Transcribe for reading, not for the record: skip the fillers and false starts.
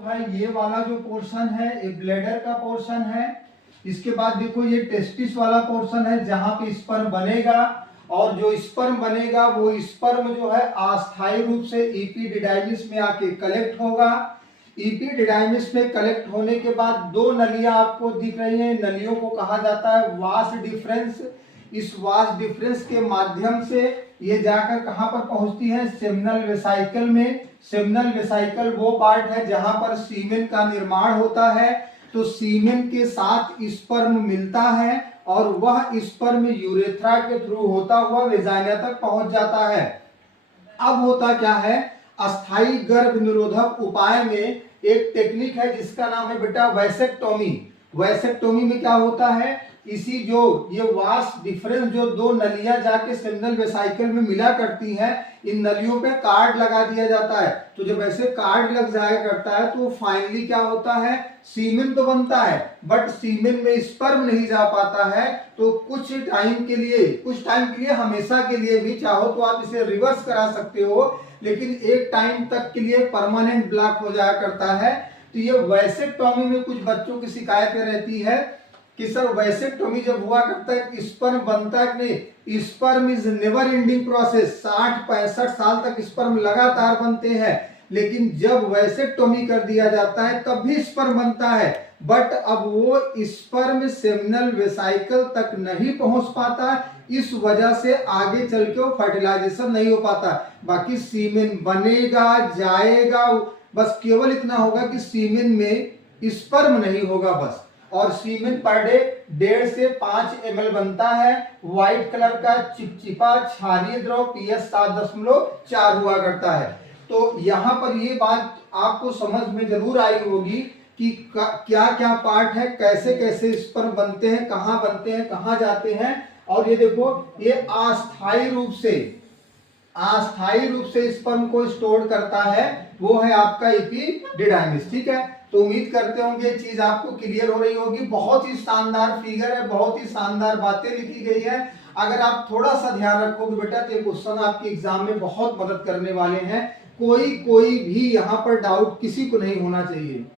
ये वाला जो पोर्शन है ये ब्लैडर का पोर्शन है। इसके बाद देखो ये टेस्टिस वाला पोर्शन है जहां पे स्पर्म बनेगा, और जो स्पर्म बनेगा वो स्पर्म जो है अस्थायी रूप से इपीडिडाइमिस में आके कलेक्ट होगा। इपीडिडाइमिस में कलेक्ट होने के बाद दो नलियां आपको दिख रही हैं, नलियों को कहा जाता है वास डिफरेंस। इस वास डिफरेंस के माध्यम से ये जाकर कहां पर पहुंचती है, सेमिनल वेसाइकल में। सेमिनल वेसाइकल वो पार्ट है जहां पर सीमेन का निर्माण होता है। तो सीमेन के साथ स्पर्म मिलता है और वह स्पर्म यूरेथ्रा के थ्रू होता हुआ वेजाइना तक पहुंच जाता है। अब होता क्या है, अस्थायी गर्भ निरोधक उपाय में एक टेक्निक है जिसका नाम है बेटा वैसेक्टोमी। वैसेक्टोमी में क्या होता है, इसी जो ये वास डिफरेंस जो दो नलियां जाके सेमिनल वेसाइकल में मिला करती हैं, इन नलियों पे कार्ड लगा दिया जाता है। तो जब ऐसे कार्ड लग जाया करता है तो फाइनली क्या होता है, सीमेन तो बनता है बट सीमेन में स्पर्म नहीं जा पाता है। तो कुछ टाइम के लिए हमेशा के लिए भी चाहो तो आप इसे रिवर्स करा सकते हो, लेकिन एक टाइम तक के लिए परमानेंट ब्लॉक हो जाया करता है। तो ये वैसेक्टोमी में कुछ बच्चों की शिकायतें रहती है कि सर वैसेक्टोमी जब हुआ करता है स्पर्म बनता है नहीं, sperm is never ending process. 60-65 साल तक स्पर्म लगातार बनते हैं, लेकिन जब वैसेक्टोमी कर दिया जाता है तब भी स्पर्म बनता है, बट अब वो स्पर्म सेमिनल वेसाइकल तक नहीं पहुंच पाता। इस वजह से आगे चल के वो फर्टिलाइजेशन नहीं हो पाता। बाकी सीमेन बनेगा जाएगा, बस केवल इतना होगा कि सीमेन में स्पर्म नहीं होगा बस। और सीमेन पर डे 1.5 से 5 ml बनता है। व्हाइट कलर का चिपचिपा क्षारीय द्रव pH 7.4 हुआ करता है। तो यहाँ पर ये बात आपको समझ में जरूर आई होगी कि क्या क्या पार्ट है, कैसे कैसे स्पर्म बनते हैं, कहाँ बनते हैं, कहाँ जाते हैं। और ये देखो ये अस्थायी रूप से स्पर्म को स्टोर करता है, वो है आपका इपीडिडाइमिस। ठीक है, तो उम्मीद करते होंगे ये चीज आपको क्लियर हो रही होगी। बहुत ही शानदार फिगर है, बहुत ही शानदार बातें लिखी गई है। अगर आप थोड़ा सा ध्यान रखोगे बेटा तो ये क्वेश्चन आपके एग्जाम में बहुत मदद करने वाले हैं। कोई भी यहाँ पर डाउट किसी को नहीं होना चाहिए।